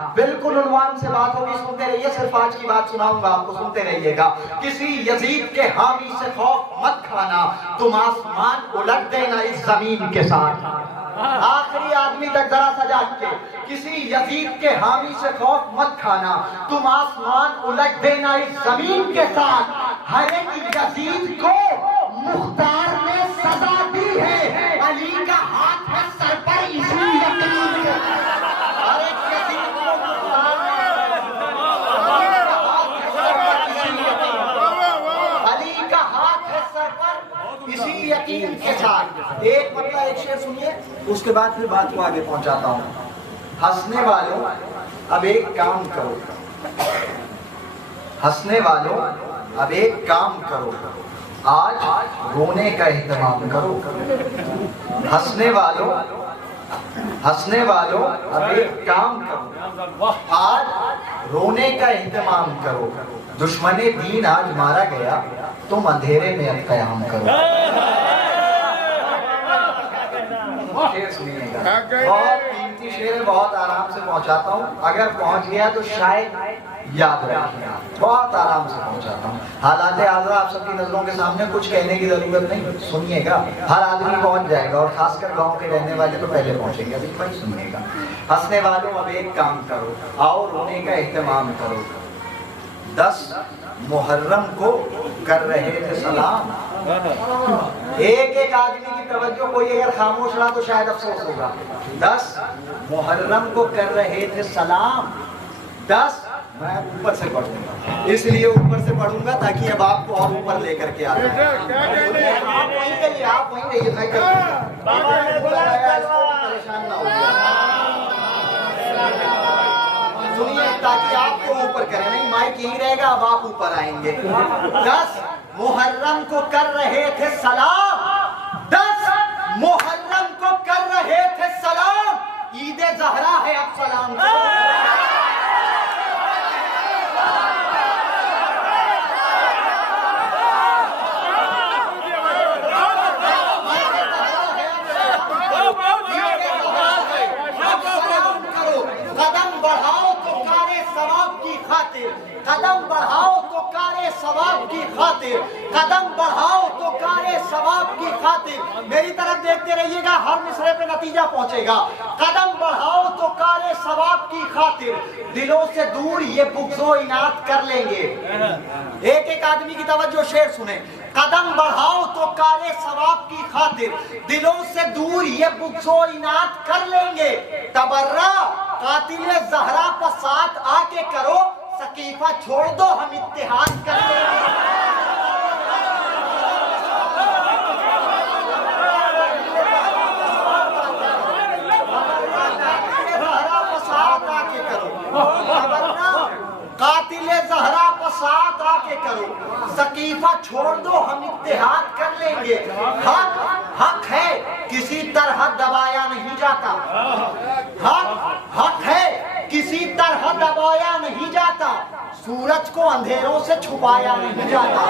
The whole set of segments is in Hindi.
बिल्कुल उन्वान से बात होगी, सुनते रहिए। सिर्फ आज की बात सुनाऊंगा आपको, सुनते रहिएगा। किसी यजीद के हामी से खौफ मत खाना, तुम आसमान उलट देना इस जमीन के साथ। आखिरी आदमी तक जरा सा जाग के, किसी यजीद के हामी से खौफ मत खाना, तुम आसमान उलट देना इस जमीन के साथ। हर एक यजीद को मुख्तार ने सजा दी है, अली का हाथ है सर पर इसी यकीन के। हर एक यजीद को मुख्तार ने अली का हाथ है सर पर इसी यकीन के साथ। एक मतलब एक शेर सुनिए, उसके बाद फिर बात को आगे पहुंचाता हूं। हंसने वालों अब एक काम करो, हंसने वालों अब एक काम करो, आज रोने का एहतमाम करो। हंसने वालों अब एक काम करो, आज रोने का एहतमाम करो। दुश्मने दीन आज मारा गया, तुम अंधेरे में अब कयाम करो। शेर सुनिएगा, बहुत कीमती शेर है, बहुत आराम से पहुंचाता हूँ। अगर पहुंच गया तो शायद याद रखिएगा, बहुत आराम से पहुंचाता हूँ। हालात हाज़िरा आप सबकी नजरों के सामने, कुछ कहने की जरूरत नहीं, सुनिएगा। हर आदमी पहुंच जाएगा, और खासकर गांव के रहने वाले तो पहले पहुंचेंगे। अभी भाई सुनिएगा। हंसने वालों अब एक काम करो, आओ रोने का एहतमाम करो। 10 मुहर्रम को कर रहे थे सलाम। एक एक आदमी की तवज्जो कोई अगर खामोश रहा तो शायद अफसोस होगा। 10 मुहर्रम को कर रहे थे सलाम। 10 मैं ऊपर से पढ़ूंगा, इसलिए ऊपर से पढ़ूंगा ताकि अब आपको और ऊपर लेकर के आप वहीं करिए, आप वहीं रहिए, मैं परेशान ना हो। सुनिए, ताकि आपको ऊपर करें, नहीं माइक यही रहेगा, अब आप ऊपर आएंगे। 10 मुहर्रम को कर रहे थे सलाम। 10 मुहर्रम को कर रहे थे सलाम, ईद ज़हरा है अब सलाम। कदम बढ़ाओ तो कारे सवाब की खातिर, कदम बढ़ाओ तो कारे सवाब की खातिर। मेरी तरफ देखते रहिएगा, हर मिसरे पे नतीजा पहुंचेगा। कदम बढ़ाओ तो कारे सवाब की खातिर, दिलों से दूर ये बुग़्ज़ो इनात कर लेंगे। एक एक आदमी की तवज्जो, शेर सुने। कदम बढ़ाओ तो कारे सवाब की खातिर, दिलों से दूर ये बुग़्ज़ो इनात कर लेंगे। तबर्रा कातिल ज़हरा पर साथ आके करो, सकीफा छोड़ दो हम इत्तेहाद कर लेंगे। कातिल ज़हरा पर साथ आके करो, सकीफा छोड़ दो हम इत्तेहाद कर लेंगे। हक है किसी तरह दबाया नहीं जाता, हक है किसी तरह दबाया नहीं जाता, सूरज को अंधेरों से छुपाया नहीं जाता।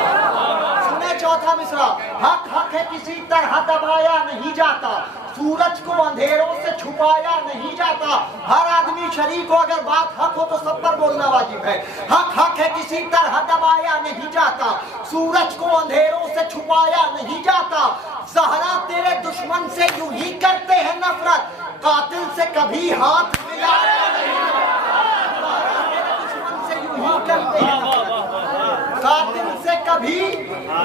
सुने चौथा मिसरा, हक है किसी तरह दबाया नहीं जाता, सूरज को अंधेरों से छुपाया नहीं जाता। हर आदमी शरीक हो, अगर बात हक हो तो सब पर बोलना वाजिब है। हक है किसी तरह दबाया नहीं जाता, सूरज को अंधेरों से छुपाया नहीं जाता। ज़हरा तेरे दुश्मन से यूं ही करते हैं नफरत, कातिल से कभी हाथ मिलाया नहीं जाता। दुश्मन से यूं ही करते हैं, कातिल से कभी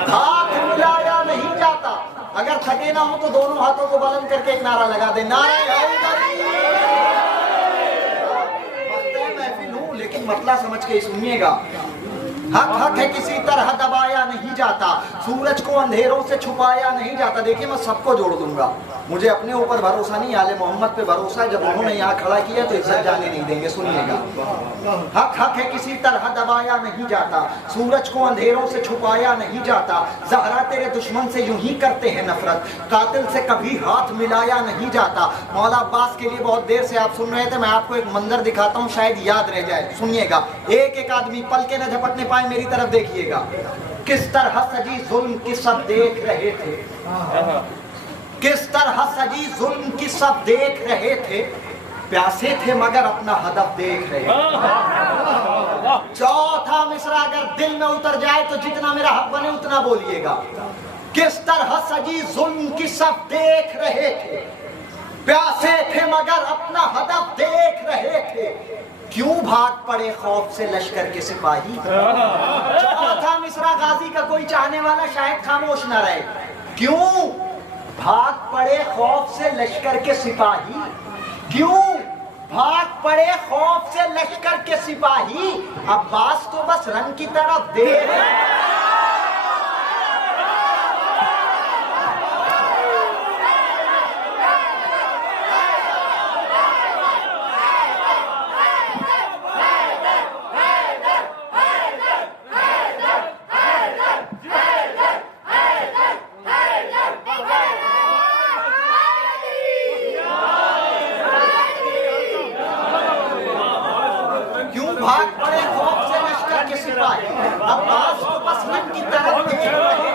हाथ मिलाया नहीं जाता। अगर थके ना हो तो दोनों हाथों को बुलंद करके एक नारा लगा दे, नारे हैदरी। महफिल हूं लेकिन मतला समझ के सुनिएगा। हक है किसी तरह दबाया नहीं जाता, सूरज को अंधेरों से छुपाया नहीं जाता। देखिए, मैं सबको जोड़ दूंगा, मुझे अपने ऊपर भरोसा नहीं, आले मोहम्मद पे भरोसा है। जब उन्होंने यहाँ खड़ा किया तो इज्जत जाने नहीं देंगे। सुनिएगा, हक है किसी तरह दबाया नहीं जाता, सूरज को अंधेरों से छुपाया नहीं जाता। ज़हरा तेरे दुश्मन से यूं ही करते हैं नफरत, कातिल से कभी हाथ मिलाया नहीं जाता। मौला अब्बास के लिए बहुत देर से आप सुन रहे थे, मैं आपको एक मंजर दिखाता हूँ, शायद याद रह जाए। सुनिएगा, एक एक आदमी पल के न झपटने पाए, मेरी तरफ देखिएगा। किस तरह सजी जुल्म की सब देख रहे थे, किस तरह सजी जुल्म की सब देख रहे थे, प्यासे थे मगर अपना हदफ देख रहे। चौथा मिसरा अगर दिल में उतर जाए तो जितना मेरा हक बने उतना बोलिएगा। किस तरह सजी जुल्म की सब देख रहे थे, प्यासे थे मगर अपना हदफ देख रहे थे, क्यों भाग पड़े खौफ से लश्कर के सिपाही। चौथा मिसरा गाजी का कोई चाहने वाला शायद खामोश न रहे। क्यों भाग पड़े खौफ से लश्कर के सिपाही, क्यों भाग पड़े खौफ से लश्कर के सिपाही, अब्बास तो बस रंग की तरफ देख रहे। भाग पड़े खौफ से लश्कर के सिपाही, अब्बास तो बस रंग की तरफ देख रहे थे,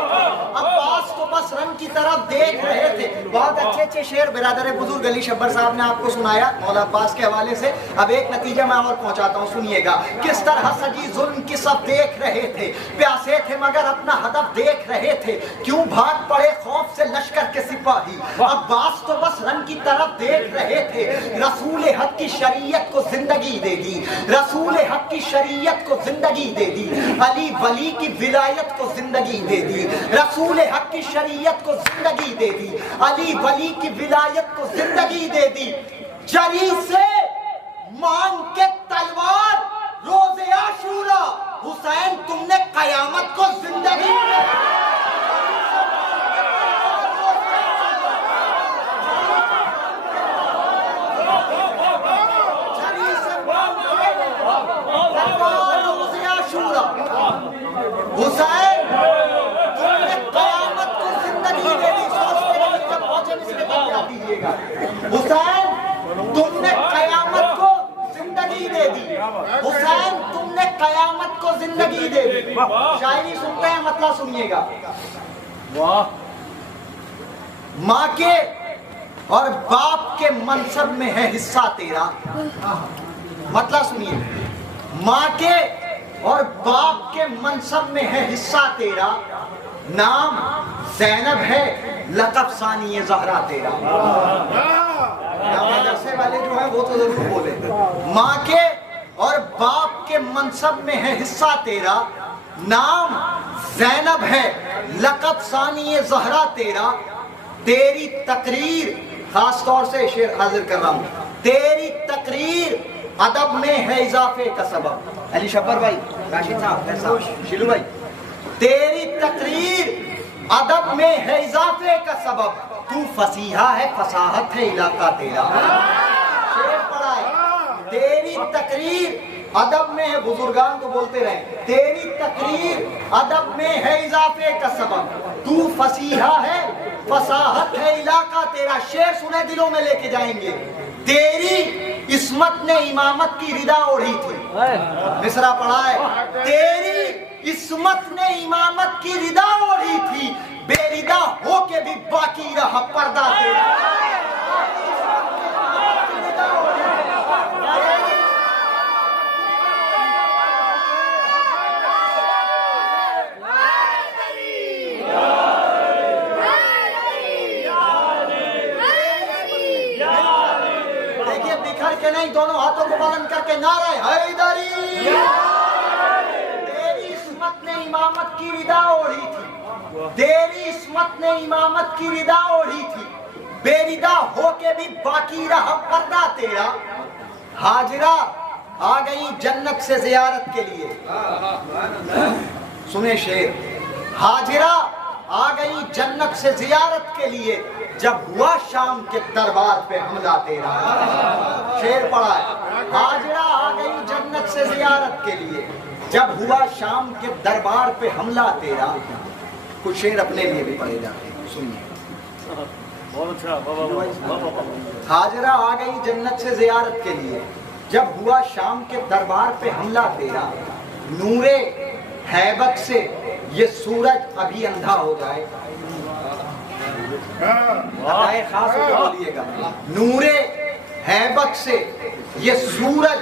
अब्बास तो बस रंग की तरफ देख रहे थे। बहुत अच्छे अच्छे शेर बिरादर बुजुर्ग अली शब्बर साहब ने आपको सुनाया मौला अब्बास के हवाले से। अब एक नतीजा मैं और पहुंचाता हूं, सुनिएगा। किस तरह सजी जुल्म की सब देख रहे थे, प्यासे थे मगर अपना हदफ देख रहे थे, क्यों भाग पड़े खौफ से लश्कर के सिपाही, अब्बास तो बस रंग की तरफ देख रहे थे। रसूल हक की शरीयत को जिंदगी दे दी, रसूल हक की शरीयत को जिंदगी दे दी, अली वली की विलायत को जिंदगी दे दी, रसूल हक की शरीयत को जिंदगी दे दी, अली वली की विलायत को जिंदगी दे दी। जरी से मांग के तलवार रोज़े आशूरा, हुसैन तुमने कयामत को जिंदगी दे दी। हुसैन तुमने कयामत को जिंदगी दे दी। सोचते रहिए जब पहुंचे मिसरे का क्या दीजिएगा। हुसैन तुमने कयामत को जिंदगी दे दी, हुसैन तुमने कयामत को जिंदगी दे दी। शायरी सुनते हैं, मतलब सुनिएगा। माँ के और बाप के मनसब में है हिस्सा तेरा, मतलब सुनिए। माँ के और बाप के मनसब में है हिस्सा तेरा, नाम ज़ैनब है लक़ब सानी ज़हरा तेरा। मदरसे वाले जो है वो तो जरूर बोले। माँ के और बाप के मनसब में है हिस्सा तेरा, नाम ज़ैनब है लक़ब सानी ज़हरा तेरा। तेरी तकरीर, खास तौर से शेर हाजिर कर रहा हूँ, तेरी तकरीर अदब में है इजाफे का सबब। अली शब्बर भाई, राशिद साहब, शिलू भाई, तेरी तकरीर अदब में है इजाफे का सबब, तू फसीहा है फसाहत है इलाका तेरा। शेर पढ़ा है, तेरी तकरीर अदब में है, बुजुर्गान को बोलते रहे, तेरी तकरीर अदब में है इजाफे का सबब, तू फसीहा है फसाहत है इलाका तेरा। शेर सुने दिलों में लेके जाएंगे। तेरी इस्मत ने इमामत की रिदा ओढ़ी थी, मिसरा पढ़ा है। तेरी इस्मत ने इमामत की रिदा ओढ़ी थी, बेरिदा होके भी बाकी रहा पर्दा तेरा। के नहीं, दोनों हाथों को बुलंद करके नारा हैदरी। तेरी इस्मत ने इमामत की रिदा ओढ़ी थी, तेरी इस्मत ने इमामत की रिदा ओढ़ी थी, बेरिदा होके भी बाकी रहा पर्दा तेरा। हाजिरा आ गई जन्नत से जियारत के लिए, सुने शेर। हाजिरा आ गई जन्नत से जियारत के लिए, जब हुआ शाम के दरबार पे हमला तेरा। शेर पढ़ा है, हाजिरा आ गई जन्नत से जियारत के लिए, जब हुआ शाम के दरबार पे हमला तेरा। कुछ शेर अपने लिए भी पढ़े जाते हैं, सुनिए। हाजिरा आ गई जन्नत से जियारत के लिए, जब हुआ शाम के दरबार पे हमला तेरा। नूरे हैबत से ये सूरज अभी अंधा हो जाए, खास बोलिएगा। नूरे हैबत से ये सूरज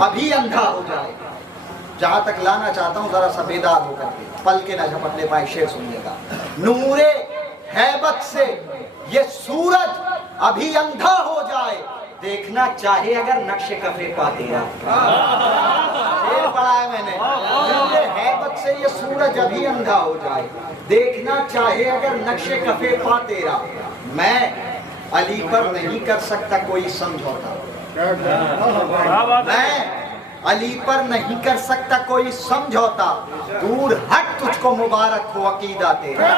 अभी अंधा हो जाए। जहां तक लाना चाहता हूं जरा सा बेदार होकर के, पल के ना झपटने पाए, शेर सुनिएगा। नूरे हैबत से ये सूरज अभी अंधा हो जाए, देखना चाहे अगर नक्शे कफे पा तेरा। शेर पढ़ा है मैंने। नूरे हैबत से ये सूरज अभी अंधा हो जाए, देखना चाहे अगर नक्शे कफे पा तेरा। मैं अली पर नहीं कर सकता कोई समझौता, मैं अली पर नहीं कर सकता कोई समझौता। दूर हट तुझको मुबारक हो अकीदा तेरा।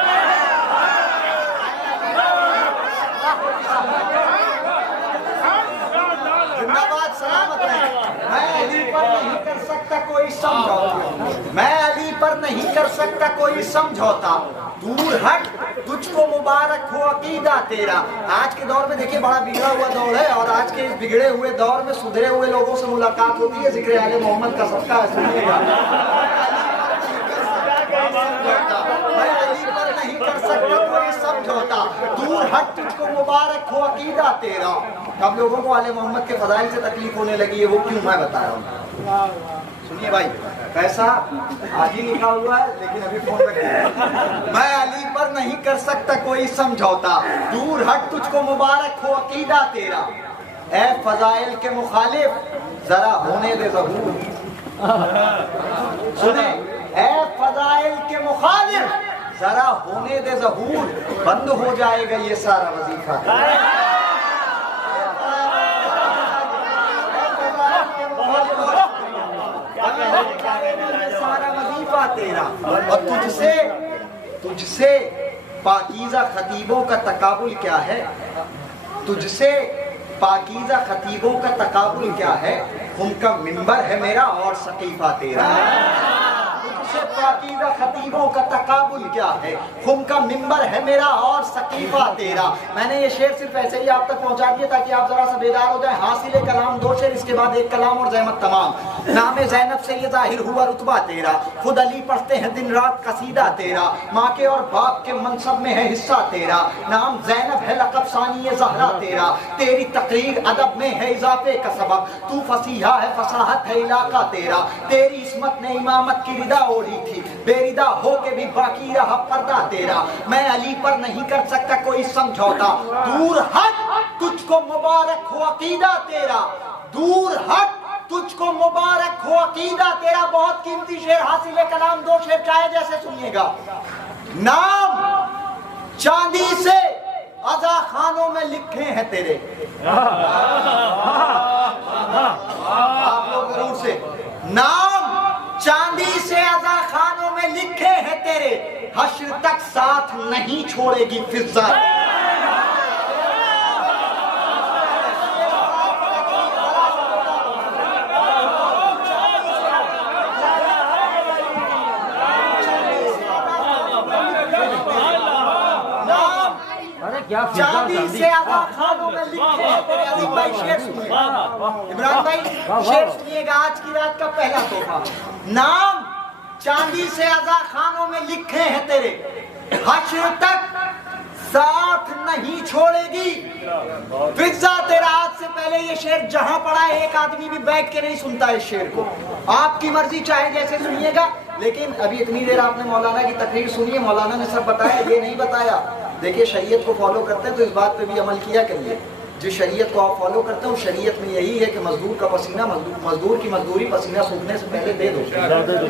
जिंदाबाद सलामत रहे। मैं अली पर नहीं कर सकता कोई समझौता, मैं अली पर नहीं कर सकता कोई समझौता। दूर हट तुझको मुबारक हो अकीदा तेरा। आज के दौर में देखिए बड़ा बिगड़ा हुआ दौर है, और आज के इस बिगड़े हुए दौर में सुधरे हुए लोगों से मुलाकात होती है। जिक्र आले मोहम्मद का सबका सुनिएगा। मैं अली पर नहीं कर सकता कोई समझौता, दूर हट तुझको मुबारक हो अकीदा तेरा। अब लोगों को आले मोहम्मद के फजाइल से तकलीफ होने लगी है, वो क्यों मैं बता रहा हूँ। सुनिए भाई, पैसा आज ही लिखा हुआ है लेकिन अभी फोन रखिए। मैं अली पर नहीं कर सकता कोई समझौता, दूर हट तुझको मुबारक हो अकीदा तेरा। ए फजाइल के मुखालिफ जरा होने दे ज़हूर। सुने, ए फजाइल के मुखालिफ जरा होने दे ज़हूर, बंद हो जाएगा ये सारा वजीफा। सारा वजीफा तेरा। और तुझसे पाकीज़ा खतीबों का तकाबुल क्या है, तुझसे पाकीज़ा खतीबों का तकाबुल क्या है। उनका मिंबर है मेरा और सकीफा तेरा। तुझसे पाकीज़ा खतीबों का तकाबुल क्या है, उनका मिंबर है मेरा और सकीफा तेरा। मैंने ये शेर सिर्फ ऐसे ही आप तक पहुंचा दिया ताकि आप जरा सा बेदार हो जाए। हासिल कलाम दो शेर, इसके बाद एक कलाम और ज़हमत तमाम। नामे ज़ैनब से ये जाहिर हुआ रुतबा तेरा, खुद अली पढ़ते हैं दिन रात कसीदा तेरा। माँ के और बाप के मनसब में है हिस्सा तेरा, नाम ज़ैनब है लक़ब सानी ज़हरा तेरा। तेरी तकरीर अदब में है इजाफे का सबब, तू फसीहा है फसाहत है इलाका तेरा। तेरी इस्मत ने इमामत की रिदा ओढ़ी थी, बेरिदा हो के भी बाकी रहा पर्दा तेरा। मैं अली पर नहीं कर सकता कोई समझौता, दूर हट तुझको मुबारक हो अकीदा तेरा। दूर हट तुझको मुबारक हो अकीदा तेरा। बहुत कीमती शेर, हासिल कलाम दो शेर चाहे जैसे सुनिएगा। नाम चांदी से अज़ा खानों में लिखे हैं तेरे। आप लोग जरूर से, नाम चांदी से अज़ा खानों में लिखे हैं तेरे, हश्र तक साथ नहीं छोड़ेगी फिज़्ज़ा। चांदी से आज़ा खानों में लिखे हैं तेरे। अजीम भाई शेर सुनिए, इमरान भाई शेर सुनिएगा, आज की रात का पहला तोहफा। नाम चांदी से आज़ा खानों में लिखे हैं तेरे, हश्र तक साथ नहीं छोड़ेगी फिज़्ज़ा तेरा। आज से पहले ये शेर जहां पड़ा है एक आदमी भी बैठ के नहीं सुनता इस शेर को। आपकी मर्जी चाहे जैसे सुनिएगा, लेकिन अभी इतनी देर आपने मौलाना की तकरीर सुनी है, मौलाना ने सब बताया, ये नहीं बताया। देखिए शरीयत को फॉलो करते हैं तो इस बात पे भी अमल किया करिए। जिस शरीयत को आप फॉलो करते हो शरीयत में यही है कि मजदूर का पसीना मजदूर की मजदूरी पसीना सूखने से पहले दे दो, ठीक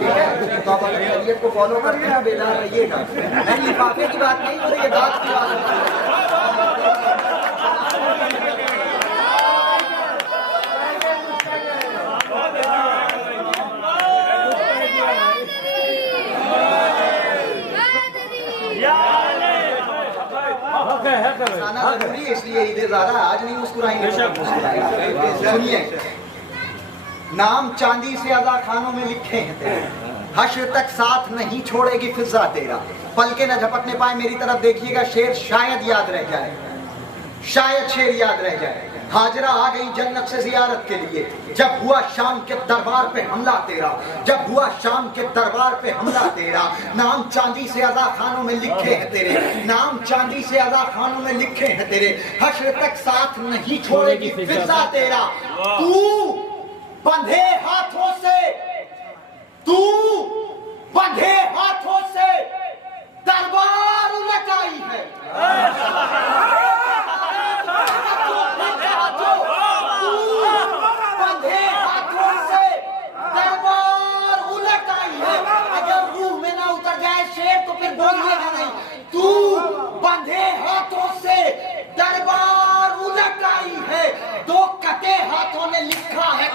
है। तो आप अगर शरीयत को फॉलो करते हैं बेदार रहिएगा। नहीं लिफाफे की बात नहीं हो रही है, दांत की बात हो रही है। जरूरी है इसलिए ईद ज़ारा आज नहीं मुस्कुराएंगे। सुनिए, नाम चांदी से अज़ा खानों में लिखे हैं तेरे, हश्र तक साथ नहीं छोड़ेगी फिज़्ज़ा तेरा। पल के न झपटने पाए मेरी तरफ देखिएगा, शेर शायद याद रह जाए। शायद शेर याद रह जाए। हाजरा आ गई जन्नत से जियारत के लिए, जब हुआ शाम के दरबार पे हमला तेरा, जब हुआ शाम के दरबार पे हमला तेरा। नाम चांदी से अज़ा खानों में लिखे हैं तेरे, नाम चांदी से अज़ा खानों में लिखे हैं तेरे। हश्र तक साथ नहीं छोड़ेगी फिजा तेरा। तू बंधे हाथों से, तू बंधे हाथों से दरबार उलटाई है। बंधे हाथों से दरबार उलटाई है। अगर रूह में ना उतर जाए शेर तो फिर बोलिएगा नहीं। तू बंधे हाथों से दरबार उलटाई है, दो कटे हाथों ने लिखा है।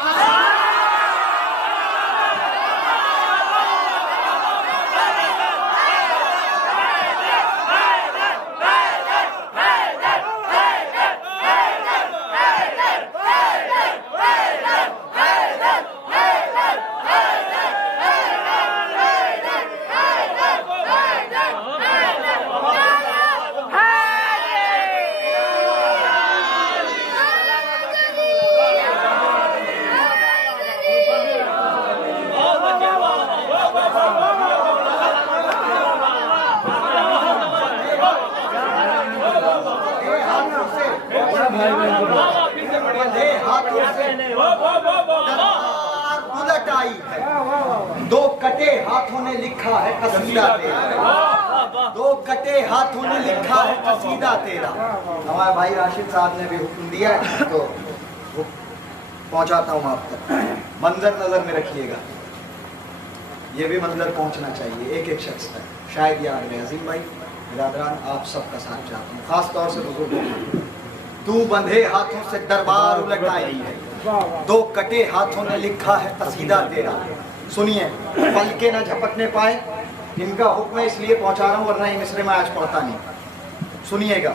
दो कटे हाथों ने लिखा है कसीदा तेरा, दो कटे हाथों ने लिखा है कसीदा तेरा। हमारे भाई राशिद साहब ने भी हुक्म दिया है तो पहुंचाता हूं आप तक। मंजर नजर में रखिएगा, ये भी मंजर पहुंचना चाहिए एक एक शख्स तक। शायद याद रहे अजीम भाई बिरादरान, आप सबका साथ चाहता हूँ, खास तौर से बुजुर्गों। तू बंधे हाथों से दरबार उलटाई है, दो कटे हाथों ने लिखा है कसीदा तेरा। सुनिए, पल के ना झपकने पाए, इनका हुक्म है इसलिए पहुंचा रहा हूं, वरना ये मिसरे में आज पढ़ता नहीं। सुनिएगा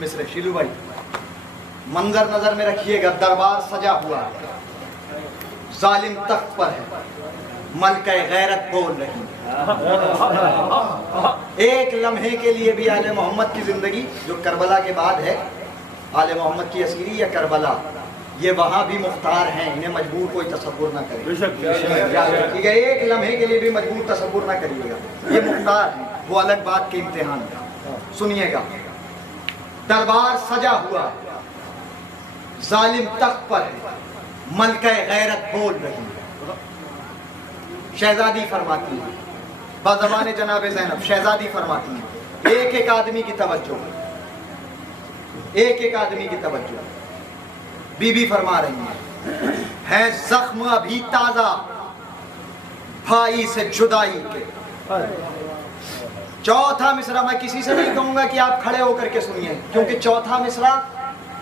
मिसरे शीलू भाई, मंजर नजर में रखिएगा। दरबार सजा हुआ है, जालिम तख्त पर है, मलका गैरत बोल रही है। एक लम्हे के लिए भी आले मोहम्मद की जिंदगी जो करबला के बाद है, आले मोहम्मद की असीरी या करबला, ये वहां भी मुख्तार हैं, इन्हें मजबूर कोई तसव्वुर ना करे। ठीक है, एक लम्हे के लिए भी मजबूर तसव्वुर ना करिएगा, ये मुख्तार है, वो अलग बात के इम्तिहान है। सुनिएगा, दरबार सजा हुआ, जालिम तख्त पर है, मलका गैरत बोल रही है। शहजादी फरमाती है, बाज़बान जनाब ज़ैनब शहजादी फरमाती है, एक एक आदमी की तवज्जो, एक एक आदमी की तवज्जो। बीबी फरमा रही है जख्म अभी ताजा भाई से जुदाई के। चौथा मिसरा मैं किसी से नहीं कहूंगा कि आप खड़े होकर के सुनिए, क्योंकि चौथा मिसरा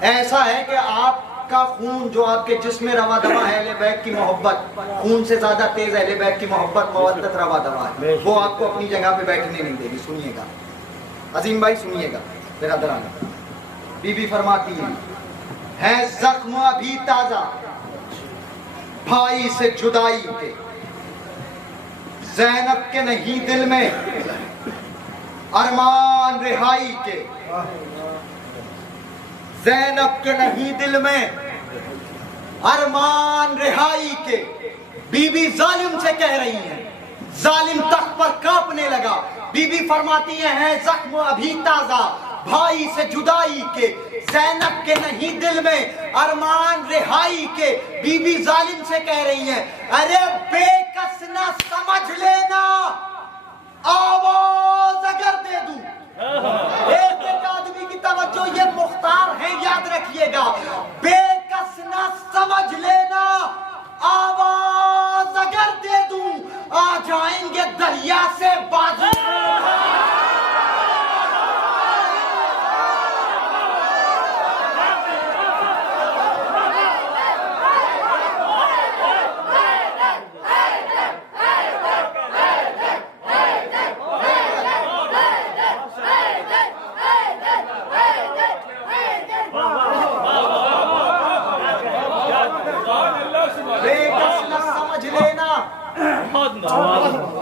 ऐसा है कि आपका खून जो आपके जिस्म में रवा दवा है, अहले बैत की मोहब्बत, खून से ज्यादा तेज अहले बैत की मोहब्बत मवद्दत रवा दवा है, वो आपको अपनी जगह पे बैठने नहीं देगी। सुनिएगा अजीम भाई, सुनिएगा बिरादरान। बीबी फरमाती है जख्म अभी ताजा भाई से जुदाई के, ज़ैनब के नहीं दिल में अरमान रिहाई के, ज़ैनब के नहीं दिल में अरमान रिहाई के। बीबी जालिम से कह रही है, जालिम तख्त पर कांपने लगा। बीबी फरमाती है जख्म अभी ताजा भाई से जुदाई के, ज़ैनब के नहीं दिल में अरमान रिहाई के। बीबी जालिम से कह रही है, अरे बेकस ना समझ लेना, आवाज अगर दे दूं। एक एक आदमी की तवज्जो, ये मुख्तार है, याद रखिएगा। बेकस ना समझ लेना, आवाज अगर दे दूं, आ जाएंगे दरिया से बाजू।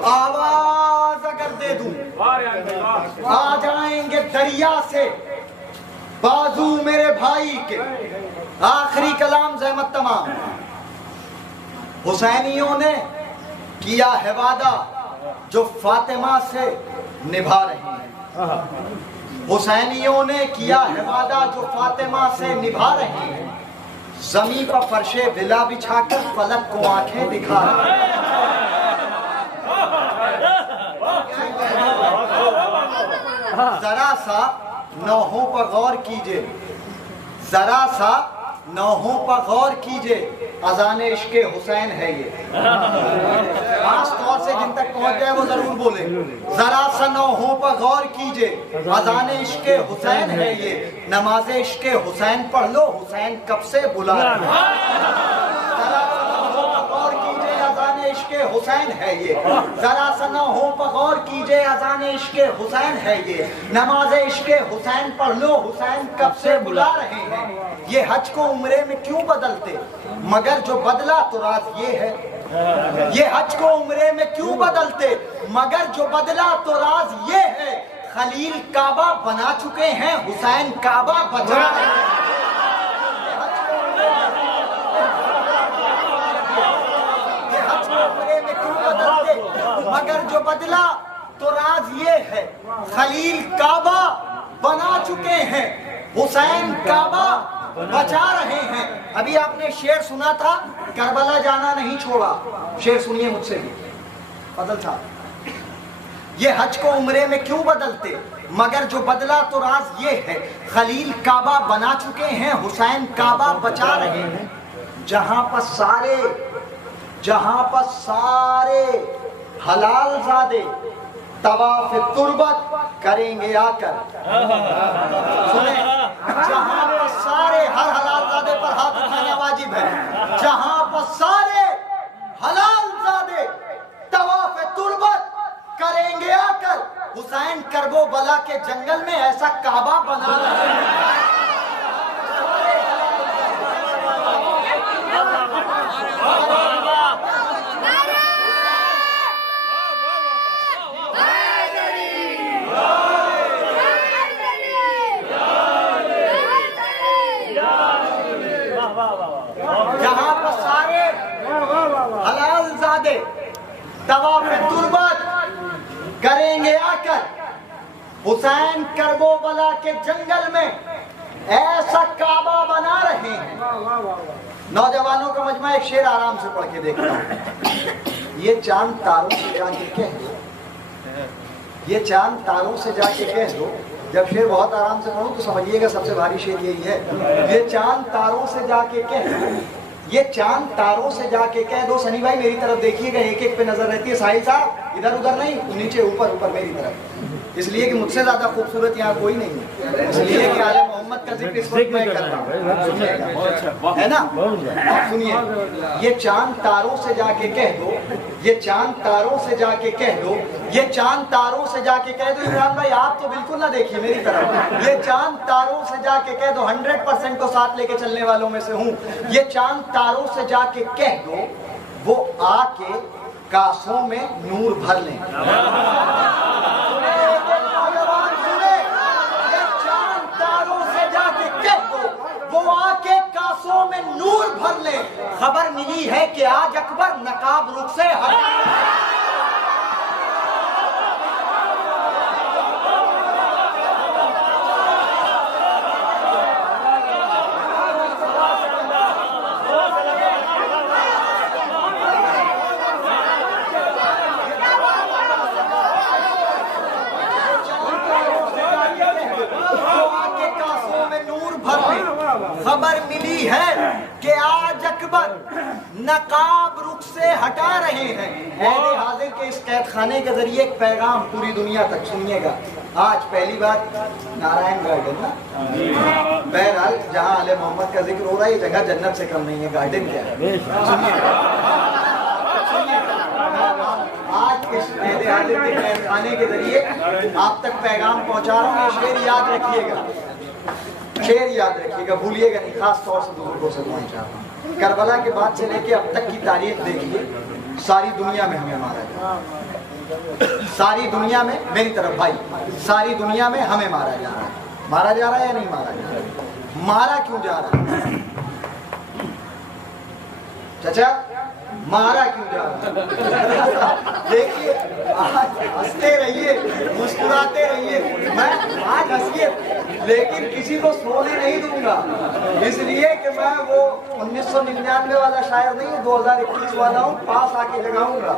आवाज अगर दे दूं, आ जाएंगे दरिया से बाजू मेरे भाई के, आखिरी कलाम ज़हमत तमाम। हुसैनियों ने किया है वादा जो फातिमा से निभा रही है। हुसैनियों ने किया है वादा जो फातिमा से निभा रही है। जमीन पर फर्शे विला बिछाकर फलक को आंखें दिखा रही है। जरा सा नौहों पर गौर कीजिए, जरा सा नौहों पर गौर कीजिए, अजाने इश्के हुसैन है ये। खास तौर से जिन तक पहुंच जाए वो जरूर बोले, जरा सा नौहों पर गौर कीजिए, अजाने इश्के हुसैन है ये। नमाज़े इश्के हुसैन पढ़ लो, हुसैन कब से बुला रहे हैं। इश्के हुसैन है ये, जरा सा नौहों पर गौर कीजिए, अज़ान इश्के हुसैन है ये। नमाज़े इश्के हुसैन पढ़ लो, हुसैन कब से बुला रहे हैं। ये हज को उम्रे में क्यों बदलते, मगर जो बदला तो राज ये है। ये हज को उम्रे में क्यों बदलते, मगर जो बदला तो राज ये है। खलील काबा बना चुके हैं, हुसैन काबा बचा रहे हैं। मगर जो बदला तो राज ये है। खलील काबा बना चुके हैं, हुसैन काबा बचा रहे हैं। अभी आपने शेर सुना था, करबला जाना नहीं छोड़ा। शेर सुनिए मुझसे भी, बदल था। ये हज को उम्रे में क्यों बदलते, मगर जो बदला तो राज ये है। खलील काबा बना चुके हैं, हुसैन काबा बचा रहे हैं। जहां पर सारे हलाल ज़ादे तवाफ़ तुर्बत करेंगे आकर। सुने, जहां पर सारे, हर हलाल ज़ादे पर हाथ उठाना वाजिब है। जहां पर सारे हलाल ज़ादे तवाफ़ तुर्बत करेंगे आकर, हुसैन करबो बला के जंगल में ऐसा काबा बना रहे हैं। जहां पर सारे हलाल ज़ादे तवाफ़ तुर्बत करेंगे आकर, हुसैन करबो बला के जंगल में ऐसा काबा बना रहे हैं। नौजवानों का मजमा एक शेर आराम से पढ़ के देखता हूं। ये चांद तारों से जाके कह दो, ये चांद तारों से जाके कह दो। जब शेर बहुत आराम से पढ़ूं तो समझिएगा सबसे भारी शेर यही है। ये चांद तारों से जाके कह दो, ये चांद तारों से जाके कह दो। सनी भाई मेरी तरफ देखिएगा, एक एक पे नजर रहती है। साहिल साहब इधर उधर नहीं, नीचे ऊपर ऊपर मेरी तरफ, इसलिए कि मुझसे ज्यादा खूबसूरत यहाँ कोई नहीं है, इसलिए कि आले मोहम्मद का जिक्र इस वक्त मैं कर रहा हूँ, है ना। सुनिए, ये चांद तारों से जाके कह दो, ये चांद तारों से जाके कह दो, ये चांद तारों से जाके कह दो। इमरान भाई आप तो बिल्कुल ना देखिए मेरी तरफ। ये चांद तारों से जाके कह दो, 100% को साथ लेके चलने वालों में से हूँ। ये चांद तारों से जाके कह दो, वो आके कासों में नूर भर लें। चांद तारों से जाके कह दो, वो आके कासों में नूर भर ले। खबर मिली है कि आज अकबर नकाब रुख से हट। खबर मिली है कि आज अकबर नकाब रुख से हटा रहे हैं। अहले हाजिर के इस कैद खाने के जरिए एक पैगाम पूरी दुनिया तक सुनिएगा। आज पहली बार नारायण गार्डन ना, बहरहाल जहाँ आले मोहम्मद का जिक्र हो रहा है, ये जगह जन्नत से कम नहीं है। गार्डन क्या है सुनिए। आज इस अहले हाजिर के कैद खाने के जरिए आप तक पैगाम पहुँचा रहा हूँ। शेर याद रखिएगा, शेर याद रखिएगा, भूलिएगा नहीं। खास तौर से बुजुर्गों से पहुंचा रहा हूं। करबला के बाद से लेके अब तक की तारीख देखिए, सारी दुनिया में हमें मारा गया। सारी दुनिया में, मेरी तरफ भाई, सारी दुनिया में हमें मारा जा रहा है। मारा जा रहा है या नहीं मारा जा रहा? मारा क्यों जा रहा है चाचा? मारा क्यों जा रहा है? देखिए, आज हंसते रहिए, मुस्कुराते रहिए, मैं आज हंसिए, लेकिन किसी को सोने नहीं दूंगा, इसलिए कि मैं वो 1999 वाला शायर नहीं हूँ, 2021 वाला हूँ, पास आके लगाऊंगा।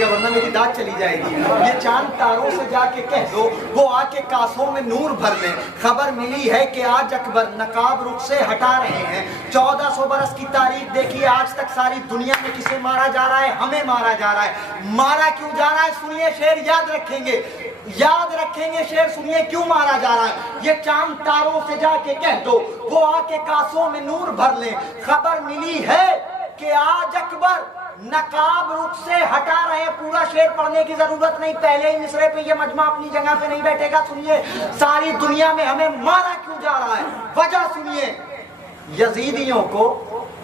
वरना मेरी दाग चली जाएगी। ये चांद तारों से जाके कह दो, वो आके कासों में नूर भर ले। खबर मिली है कि आज अकबर नकाब रुख से हटा रहे हैं। 1400 बरस की तारीख देखिए, आज तक सारी दुनिया में किसे मारा जा रहा है? हमें मारा जा रहा है। मारा क्यों जा रहा है? सुनिए शेर, याद रखेंगे, याद रखेंगे शेर, सुनिए क्यों मारा जा रहा है। ये चांद तारों से जाके कह दो, वो आके कासों में नूर भर ले। खबर मिली है कि आज अकबर नकाब रुख से हटा रहे हैं। पूरा शेर पढ़ने की जरूरत नहीं, पहले ही मिसरे पे ये मजमा अपनी जगह पे नहीं बैठेगा। सुनिए, सारी दुनिया में हमें मारा क्यों जा रहा है, वजह सुनिए। यजीदियों को,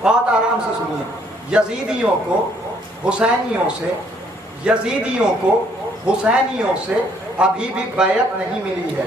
बहुत आराम से सुनिए, यजीदियों को हुसैनियों से, यजीदियों को हुसैनियों से अभी भी बैयत नहीं मिली है।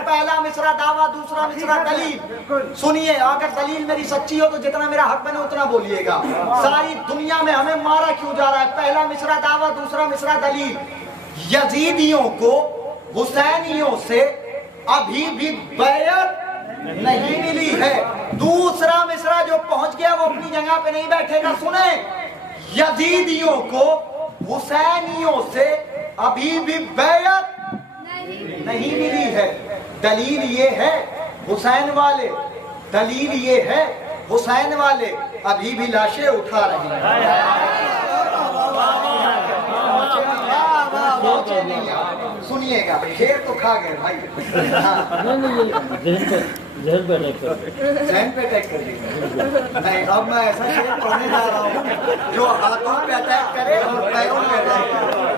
पहला मिसरा दावा, दूसरा मिसरा दलील। सुनिए, अगर दलील मेरी सच्ची हो तो जितना मेरा हक बने उतना बोलिएगा। सारी दुनिया में हमें मारा क्यों जा रहा है? पहला मिसरा दावा, दूसरा मिसरा दलील। यजीदियों को हुसैनियों से अभी भी बैयत नहीं मिली है। दूसरा मिसरा जो पहुंच गया वो अपनी जगह पे नहीं बैठेगा। सुने, यजीदियों को हुसैनियों से अभी भी बैयत नहीं मिली है। दलील ये है हुसैन वाले, दलील ये है हुसैन वाले अभी भी लाशें उठा रहे हैं। सुनिएगा, शेर तो खा गए भाई। जहन पे अटैक कर नहीं, अब मैं ऐसा शेर पढ़ने जा रहा हूँ जो हाथों पे अटैक करे और पैरों पे अटैक करे।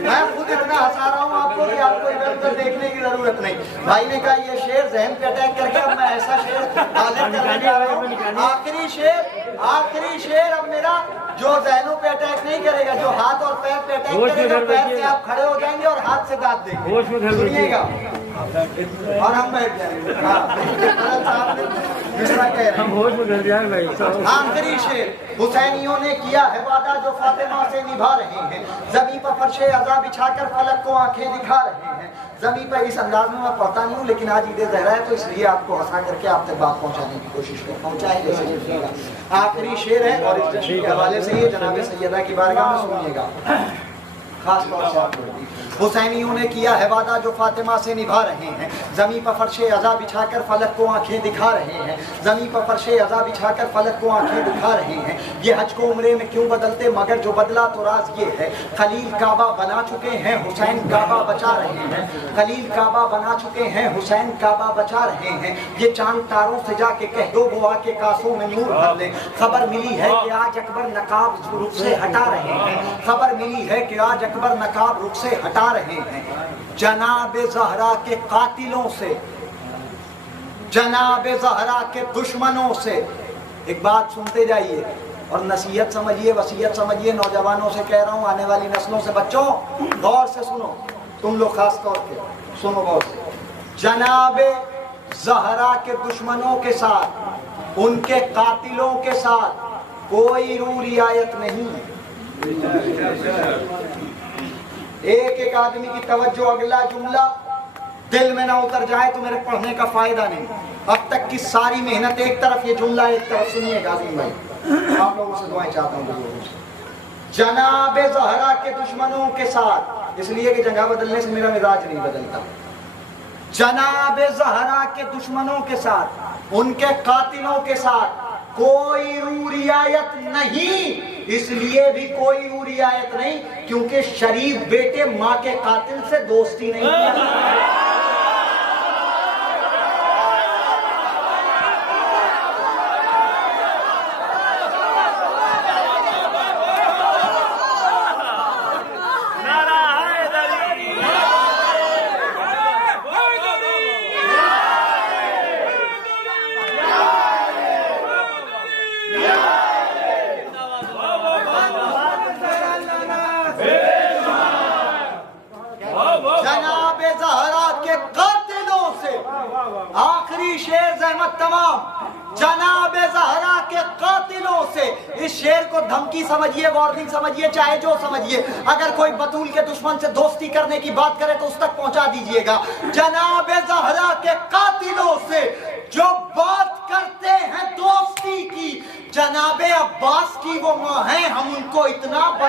मैं खुद इतना हंसा रहा हूँ आपको कि आपको इधर उधर देखने की जरूरत नहीं। भाई ने कहा ये शेर जहन पे अटैक करके, अब मैं ऐसा शेर हाजिर करने जा रहा हूँ। आखिरी शेर, आखिरी शेर अब मेरा, जो जहनों पे अटैक नहीं करेगा, जो हाथ और पैर पे अटैक करेगा, पैर से आप खड़े हो जाएंगे और हाथ से दांत देंगे। सुनिएगा और हम बैठ जाएंगे। आखिरी शेर, हुसैनियों ने किया है वादा जो फातिमा से निभा रहे हैं। जमीन पर फर्शे अज़ा बिछाकर फलक को आंखें दिखा रहे हैं। जमीन पर इस अंदाज में मैं पढ़ता नहीं हूँ, लेकिन आज ईद ज़हरा है तो इसलिए आपको हंसा करके आप तक बात पहुँचाने की कोशिश कर पहुँचाएंगे। आखिरी शेर है और इस जश्न के हवाले से ये जनाब सैयदा की बारगाह में सुनिएगा, खास तौर से आप हुसैनियों ने किया है वादा जो फातिमा से निभा रहे हैं। ज़मीन पर फर्शे अज़ा बिछाकर फलक को आंखें दिखा रहे हैं। ज़मीन पर फर्शे अज़ा बिछाकर फलक को आंखें दिखा रहे हैं। ये हज को उम्रे में क्यों बदलते, मगर जो बदला तो राज ये है। खलील काबा बना चुके हैं, हुसैन काबा बचा रहे हैं। खलील काबा बना चुके हैं, हुसैन काबा बचा रहे हैं। ये चांद तारों से जाके कह दो, वो आके कासों में नूर भर ले। खबर मिली है कि आज अकबर नकाब रुख से हटा रहे हैं। खबर मिली है कि आज अकबर नकाब रुख से हटा रहे हैं। जनाब ज़हरा के कातिलों से, जनाब ज़हरा के दुश्मनों से। एक बात सुनते जाइए और नसीहत समझिए, वसीयत समझिए। नौजवानों से कह रहा हूं, आने वाली नस्लों से, बच्चों गौर से सुनो, तुम लोग खास तौर पे सुनो गौर से। जनाब ज़हरा के दुश्मनों के साथ, उनके कातिलों के साथ कोई रू रियायत नहीं। एक एक आदमी की तवज्जो अगला जुमला दिल में ना उतर जाए तो मेरे पढ़ने का फायदा नहीं। अब तक की सारी मेहनत एक तरफ, ये जुमला एक तरफ। सुनिएगा आज़ीम भाई, आप लोगों से दुआएं चाहता हूँ। जनाब ज़हरा के दुश्मनों के साथ, इसलिए कि जगह बदलने से मेरा मिजाज नहीं बदलता। जनाब ज़हरा के दुश्मनों के साथ, उनके कातिलों के साथ कोई रू रियायत नहीं। इसलिए भी कोई रू रियायत नहीं क्योंकि शरीफ बेटे माँ के कातिल से दोस्ती नहीं की। तमाम जनाबे ज़हरा के कातिलों से, इस शेर को धमकी समझिए, वार्निंग समझिए, चाहे जो समझिए, अगर कोई बतूल के दुश्मन से दोस्ती करने की बात करे तो उस तक पहुंचा दीजिएगा। जनाबे ज़हरा के कातिलों से जो बात करते हैं दोस्ती की, जनाबे अब्बास की वो मां है, हम उनको इतना बता